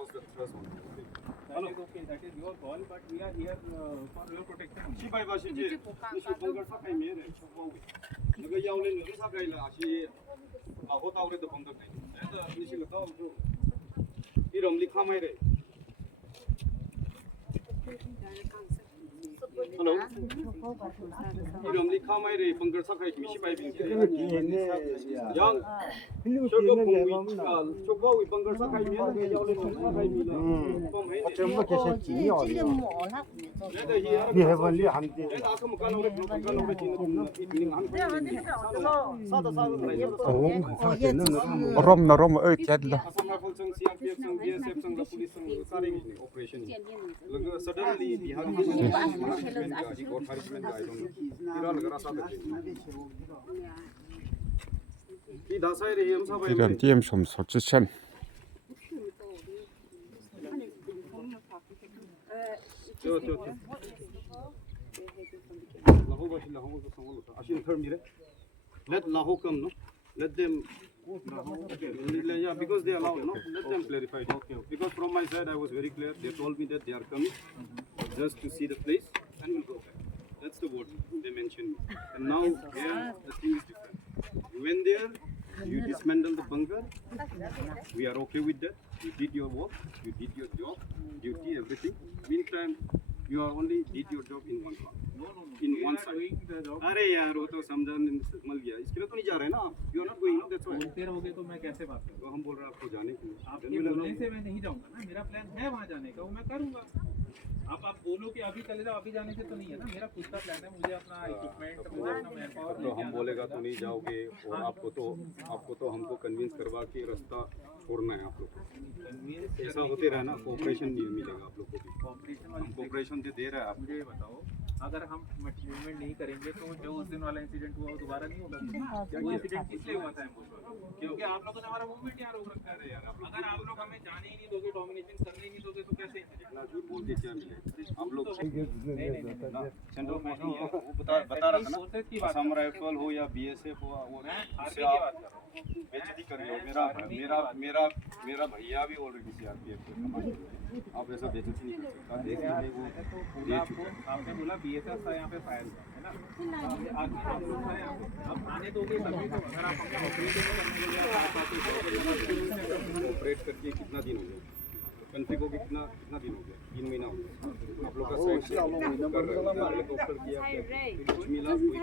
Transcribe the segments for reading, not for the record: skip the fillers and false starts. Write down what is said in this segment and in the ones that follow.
lost the thrust on it. That is okay. That is your call, but we are here for your protection. 시바이 바시지. 이슈 번걸 사카이 미에네. 초보위. 너가 야올린 너가 사카이라 아시 아호 타우레도 번걸 네. 내가 이시가 타우도 이름리 카마이레. Hello. 이름리 카마이레 번걸 사카이 미시바이 빈게. 양 초보위 번걸 사카이 미에네. 야올린 너가 사카이 미라. 전부 계속 지요. 니 해본리 함께. 내가 아까 먹가노래 먹가노래 지는 이닝 한 번. 사다 Rom na rom ơi chết rồi. Assam Rifle Sangh, CRPF Sangh, BSF Sangh, the police Sangh, सारे operation. लगा suddenly Bihar में गाड़ी और हरियाणा गाड़ी दोनों किरा लगा रहा था ये दासाई रही हम सब 이런 DM 좀 설치천. जो लाहो बाशी लाहो को संगल होता अशीन third Mire let Laho come no let them yeah because they allow no let them clarify okay because from my side I was very clear they told me that they are coming just to see the place and we'll go back that's the word they mentioned and now here the thing is different you went there you dismantled the bunker we are okay with that you did your work you did your job duty everything meantime you are only did your job in one part in one side अरे यार वो तो समझाने मल गया इसके लिए तो नहीं जा रहे ना you are not going no that's why बोलते रहोगे तो मैं कैसे बात करूँ? हम बोल रहे हैं आपको जाने के लिए आपके बोलने से मैं नहीं जाऊंगा ना मेरा प्लान है वहाँ जाने का वो मैं करूँगा आप बोलो कि अभी चले जाओ अभी जाने से तो नहीं है ना मेरा खुद का प्लान है मुझे अपना इक्विपमेंट मुझे अपना मैन पावर तो हम बोलेगा तो नहीं जाओगे और आपको तो हमको कन्विंस करवा के रास्ता छोड़ना है आप लोग को ऐसा होते रहा ना कोऑपरेशन नहीं मिलेगा आप लोग को कोऑपरेशन जो दे रहा है आप मुझे ये बताओ अगर हम मूवमेंट नहीं करेंगे तो जो उस दिन वाला इंसिडेंट हुआ वो दोबारा नहीं होगा वो इंसिडेंट किसलिए हुआ था क्योंकि आप लोगों ने हमारा मूवमेंट यहाँ रोक रखा है यार अगर आप लोग हमें जाने ही नहीं दोगे डोमिनेशन करने ही नहीं दोगे तो कैसे झूठ बोल के क्या मिले हम लोग सेंट्रल वो बता रहा था ना असम राइफल हो या बीएसएफ हो वो उससे आप बेइज्जती कर रहे हो मेरा भैया भी ऑलरेडी सीआरपीएफ के कमांडर है आप ऐसा बेइज्जती नहीं कर सकता देश में वो आपने बोला बीएसएफ था यहाँ पे फायर है ना आगे हम लोग हैं यहाँ पे अब आने दोगे तभी तो अगर आप हमें ऑपरेट करके कितना दिन हो गया कंट्री को कितना दिन हो गया 3 महीना हो गया आप लोग का साइड से कर रहे हैं हेलीकॉप्टर किया कुछ मिला कोई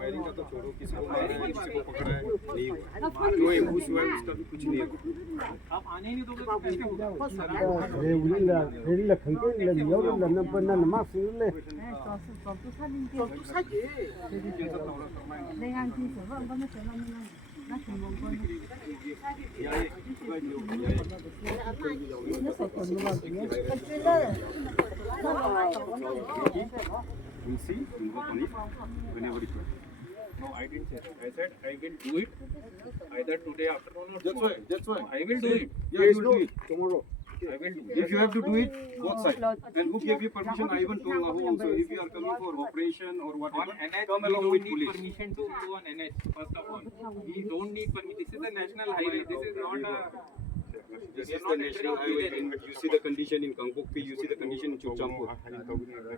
फायरिंग का तो छोड़ो किसी को मारा है किसी को पकड़ा है नहीं हुआ जो एम्बुश हुआ है उसका भी कुछ नहीं है आप आने ही नहीं दोगे तो कैसे होगा 우리가 큰거를 열을 넣는 마스를 We'll see, we'll work on it whenever it's ready. No, I didn't say that. I said I will do it either today afternoon or tomorrow. That's why. I will do it. Yeah, you will do it tomorrow. I will do it. If you have to do it, both sides. And who gave you permission? I even told Lahu also, if you are coming for operation or whatever, On NH, come we along don't with need police. permission to do on NH, first of all. We don't need permission. This is a national highway. This is not a... This is the national highway. You see the condition in Kangpokpi, you see the condition in Chukchampur.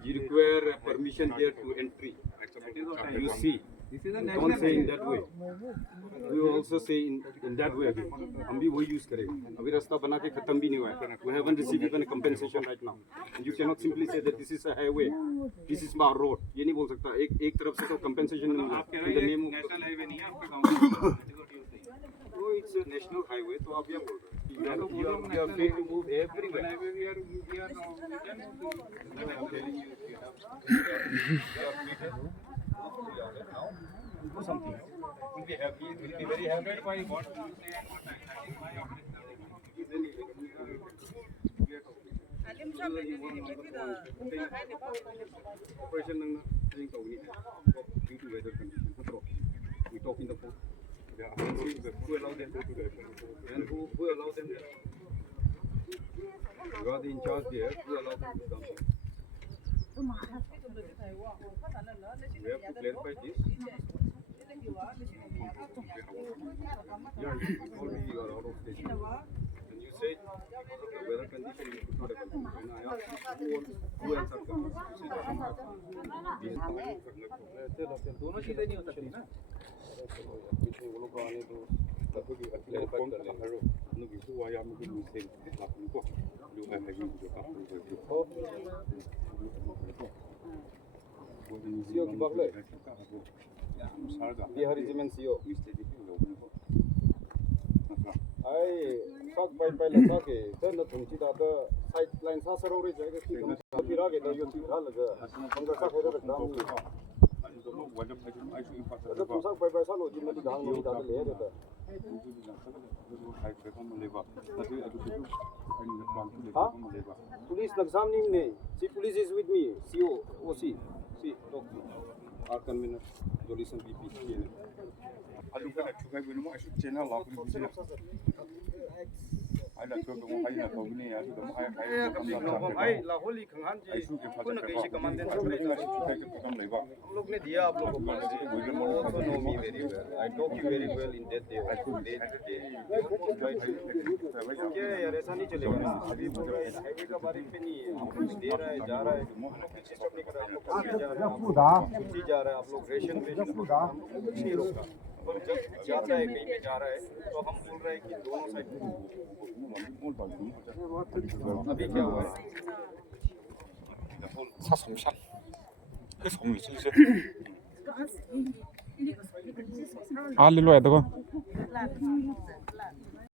You require permission there to entry. You see. This is a Don't national say in highway. that way. We will also say in that way again. हम भी वही use करेंगे. अभी रास्ता बना के खत्म भी नहीं हुआ है. We haven't received even a compensation right now. And you cannot simply say that this is a highway, this is our road. ये नहीं बोल सकता. एक तरफ से तो compensation नहीं मिला. आप कह In रहे the हैं name of national highway नहीं है आपका गाँव का. no, it's a national highway. तो आप ये बोल रहे हैं. You are national free to move everywhere. highway we are Do something. We'll be happy. We'll be very happy. by what you say and what I my Operation nang nating tawni due to weather condition. We talk in the phone. Who allow them to do that? And who allow them there? You are the in charge there. Who allow them to come here? We have to clarify this. you are out of station. And you said the weather condition you could not able to. When I asked you who answered the question, दोनों चीजें नहीं हो सकती ना वो लोग आने तो लगभग अकेले कौन कर लेंगे उनकी हुआ या मुझे मुझसे आपको जो है जो CEO की बात ले बिहारी जिमेन CEO आई साग बाई पहले सागे तेरे न तुमची दादा साइड लाइन सा सरोरे जाएगा कि हम अभी रागे तो यो ठीक हाल लगा हम का साग होता था तो तुम साग बाई बाई सालो जिम्मे दी गांव में दादा ले रहता हाँ पुलिस एग्जाम नहीं ने सी police is with me CO OC सी टॉक आर कन्वीनर जोलिसन BP alu kana chukai bunu mo asu chena la ku bi ana to ko ai na to ni ya to mo ai आई लाहौली खंगान जी कुन कैसे commandant secretary kam lai ba हम लोग ने दिया आप लोगों को also know me very well I talk you very well in that day क्या यार ऐसा नहीं चलेगा ना अभी बोल रहा है हाईवे का बारिश पे नहीं है दे रहा है जा रहा है हम लोग सिस्टम नहीं कर रहा हम लोग जा रहे हैं छुट्टी जा रहा है आप लोग रेशन हम लोग कुछ नहीं रोका पर जब जाता है कहीं पे जा रहा है तो हम बोल रहे हैं कि दोनों साइड अभी क्या हुआ है 사섬산 해섬이 진짜 알릴로 해야 되고